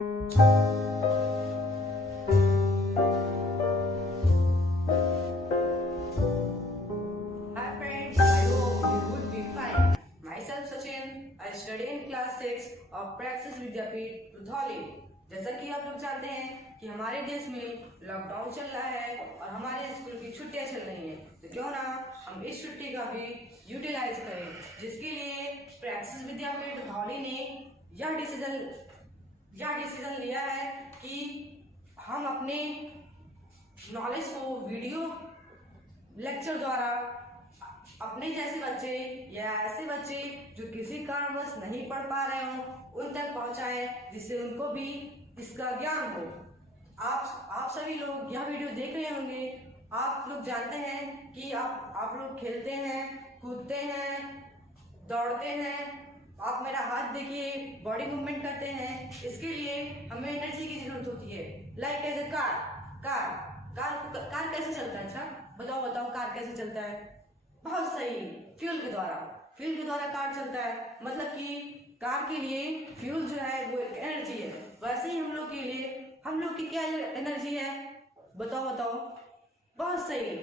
Hi friends, I hope you would be fine. Myself Sachin, I study in class 6 of Praxis विद्यापीठ रुधौली। जैसा कि आप लोग जानते हैं कि हमारे देश में लॉकडाउन चल रहा है और हमारे स्कूल की छुट्टियां चल रही हैं, तो क्यों ना हम इस छुट्टी का भी यूटिलाइज करें, जिसके लिए प्रैक्सिस विद्यापीठ रुधौली ने यह डिसीजन लिया है कि हम अपने नॉलेज को वीडियो लेक्चर द्वारा अपने जैसे बच्चे या ऐसे बच्चे जो किसी कारणवश नहीं पढ़ पा रहे हो उन तक पहुंचाएं, जिससे उनको भी इसका ज्ञान हो। आप सभी लोग यह वीडियो देख रहे होंगे। आप लोग जानते हैं कि आप लोग खेलते हैं, कूदते हैं, दौड़ते हैं। आप मेरा हाथ देखिए, बॉडी मूवमेंट करते हैं। इसके लिए हमें एनर्जी की जरूरत होती है। लाइक एज ए कार कैसे चलता है? अच्छा बताओ कार कैसे चलता है? बहुत सही, फ्यूल के द्वारा कार चलता है। मतलब कि कार के लिए फ्यूल जो है वो एक एनर्जी है। वैसे ही हम लोग की क्या एनर्जी है? बताओ। बहुत सही,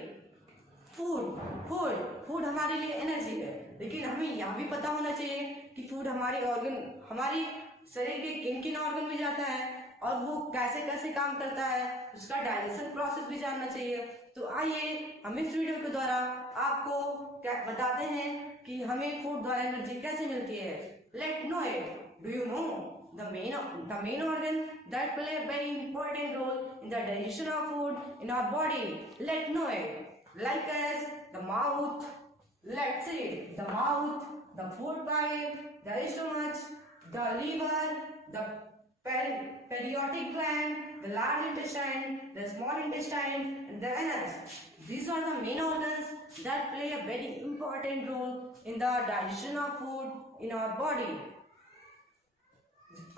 फूड हमारे लिए एनर्जी है। लेकिन हमें यह भी पता होना चाहिए कि फूड हमारी शरीर के किन ऑर्गन में जाता है और वो कैसे काम करता है, उसका डाइजेशन प्रोसेस भी जानना चाहिए। तो आइए हम इस वीडियो के द्वारा आपको क्या बताते हैं कि हमें फूड द्वारा एनर्जी कैसे मिलती है। Let know it. Do you know the main organ that play a very important role in the digestion of food in our body? Let know it. Like as the mouth, let's see, the mouth, the food pipe, the stomach, the liver, the periodic gland, the large intestine, the small intestine, and the anus. These are the main organs that play a very important role in the digestion of food in our body.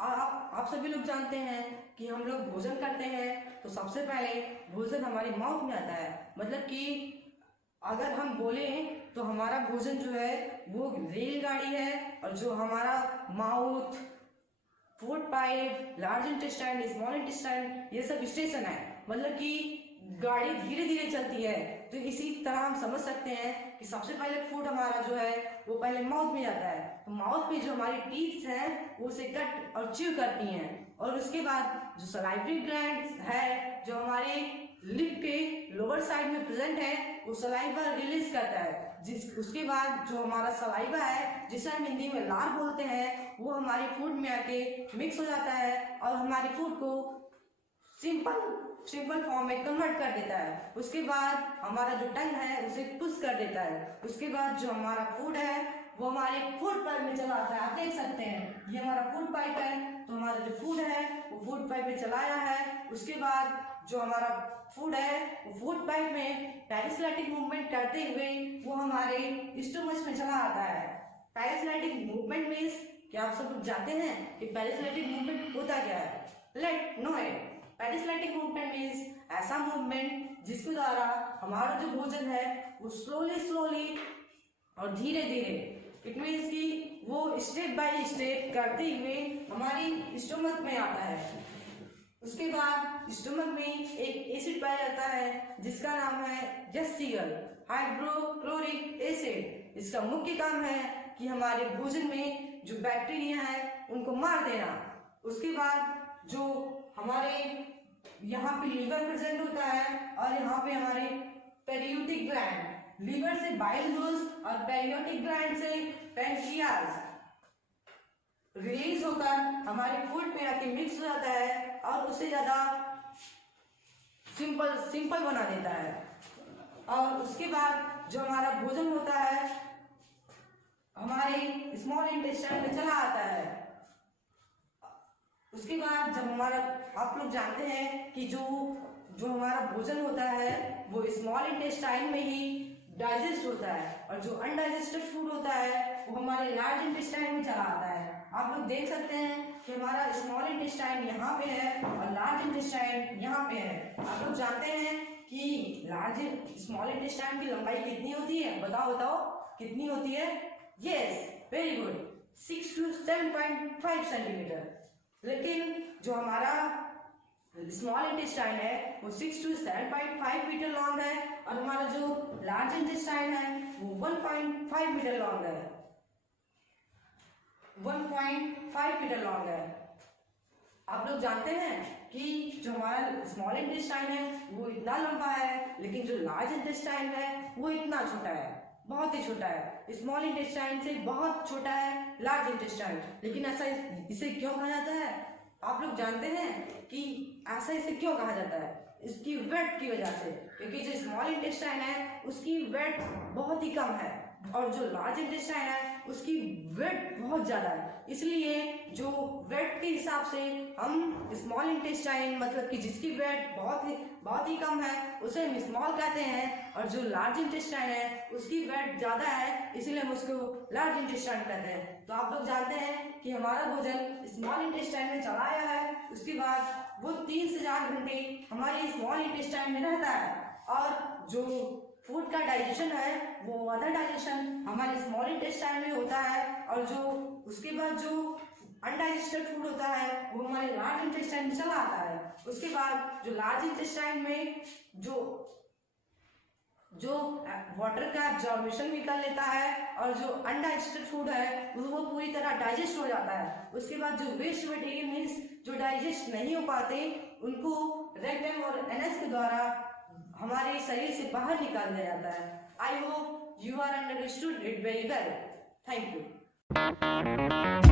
आप सभी लोग जानते हैं कि हम लोग भोजन करते हैं तो सबसे पहले भोजन हमारी माउथ में आता है। मतलब कि अगर हम बोले तो हमारा भोजन जो है वो रेलगाड़ी है, और जो हमारा mouth, food pipe, large intestine, small intestine, ये सब स्टेशन है। मतलब कि गाड़ी धीरे धीरे चलती है। तो इसी तरह हम समझ सकते हैं कि सबसे पहले फूड हमारा जो है वो पहले माउथ में जाता है। तो माउथ में जो हमारी टीथ हैं वो उसे कट और च्यू करती हैं, और उसके बाद जो सलाइवरी ग्लैंड है जो हमारे लिप के लोअर साइड में प्रेजेंट है, वो सलाइवा रिलीज करता है। उसके बाद जो हमारा सलाइवा है, जिसे हम हिंदी में लार बोलते हैं, वो हमारे फूड में आके मिक्स हो जाता है और हमारे फूड को सिंपल फॉर्म में कन्वर्ट कर देता है। उसके बाद हमारा जो टंग है उसे पुश कर देता है। उसके बाद जो हमारा फूड है वो हमारे फूड पाइप में चला आता है। आप देख सकते हैं ये हमारा फूड पाइप है। तो हमारा जो फूड है वो फूड पाइप में चलाया है। उसके बाद जो हमारा फूड है वो फूड पाइप में पेरिस्टाल्टिक मूवमेंट करते हुए वो हमारे स्टोमच में चला आता है। पेरिस्टाल्टिक मूवमेंट मीन्स क्या आप सब जानते हैं कि पेरिस्टाल्टिक मूवमेंट होता क्या है? Let know it. Peristaltic movement means ऐसा मूवमेंट जिसके द्वारा हमारा जो भोजन है वो स्लोली और धीरे धीरे, इट मीन्स कि वो स्टेप बाय स्टेप करते हुए हमारी स्टोमक में आता है। उसके बाद स्टोमक में एक एसिड पाया जाता है जिसका नाम है HCl, हाइड्रोक्लोरिक एसिड। इसका मुख्य काम है कि हमारे भोजन में जो बैक्टीरिया है उनको मार देना। उसके बाद जो हमारे यहाँ पे लीवर प्रेजेंट होता है और यहाँ पे हमारे पेरियोटिक ग्लैंड, लीवर से बाइल जूस और पेरियोटिक ग्लैंड से पैंक्रियाज रिलीज होकर हमारे फूड में आके मिक्स हो जाता है और उसे ज्यादा सिंपल बना देता है। और उसके बाद जो हमारा भोजन होता है हमारे स्मॉल इंटेस्टाइन में चला आता है। उसके बाद जब हमारा, आप लोग जानते हैं कि जो हमारा भोजन होता है वो स्मॉल इंटेस्टाइन में ही डाइजेस्ट होता है, और जो अनडाइजेस्टेड फूड होता है वो हमारे लार्ज इंटेस्टाइन में चला आता है। आप लोग देख सकते हैं कि हमारा स्मॉल इंटेस्टाइन यहाँ पे है और लार्ज इंटेस्टाइन यहाँ पे है। आप लोग जानते हैं कि स्मॉल इंटेस्टाइन की लंबाई कितनी होती है? बताओ कितनी होती है? Yes, very good, 6 to 7.5 centimetre. लेकिन जो हमारा स्मॉल इंटेस्टाइन है वो 6 to 7.5 मीटर लॉन्ग है और हमारा जो लार्ज इंटेस्टाइन है वो 1.5 मीटर लॉन्ग है, 1.5 मीटर लॉन्ग है। आप लोग जानते हैं कि जो हमारा स्मॉल इंटेस्टाइन है वो इतना लंबा है, लेकिन जो लार्ज इंटेस्टाइन है वो इतना छोटा है, बहुत ही छोटा है। स्मॉल इंटेस्टाइन से बहुत छोटा है लार्ज इंटेस्टाइन। लेकिन ऐसा इसे क्यों कहा जाता है? आप लोग जानते हैं कि ऐसा इसे क्यों कहा जाता है? इसकी वेट की वजह से, क्योंकि जो स्मॉल इंटेस्टाइन है उसकी वेट बहुत ही कम है और जो लार्ज इंटेस्टाइन है उसकी वेट बहुत ज्यादा है। इसलिए जो वेट के हिसाब से हम स्मॉल इंटेस्टाइन, मतलब कि जिसकी वेट बहुत ही कम है, उसे हम स्मॉल कहते हैं, और जो लार्ज इंटेस्टाइन है उसकी वेट ज्यादा है, इसलिए हम उसको लार्ज इंटेस्टाइन कहते हैं। तो आप लोग जानते हैं कि हमारा भोजन स्मॉल इंटेस्टाइन में चला आया है, उसके बाद वो 3 से 4 घंटे हमारे स्मॉल इंटेस्टाइन में रहता है, और जो फूड का डाइजेशन है वो अदर डाइजेशन हमारे स्मॉल इंटेस्टाइन में होता है, और जो उसके बाद जो अनडाइजेस्टेड फूड होता है वो हमारे लार्ज इंटेस्टाइन में चला आता है। उसके बाद जो लार्ज इंटेस्टाइन में जो वाटर का एब्जॉर्प्शन भी कर लेता है, और जो अनडाइजेस्टेड फूड है वो पूरी तरह डाइजेस्ट हो जाता है। उसके बाद जो वेस्ट मटेरियल मीन्स जो डाइजेस्ट नहीं हो पाते उनको रेक्टम और एनएस के द्वारा हमारे शरीर से बाहर निकाल दिया जाता है। I hope you are understood it very well. Thank you.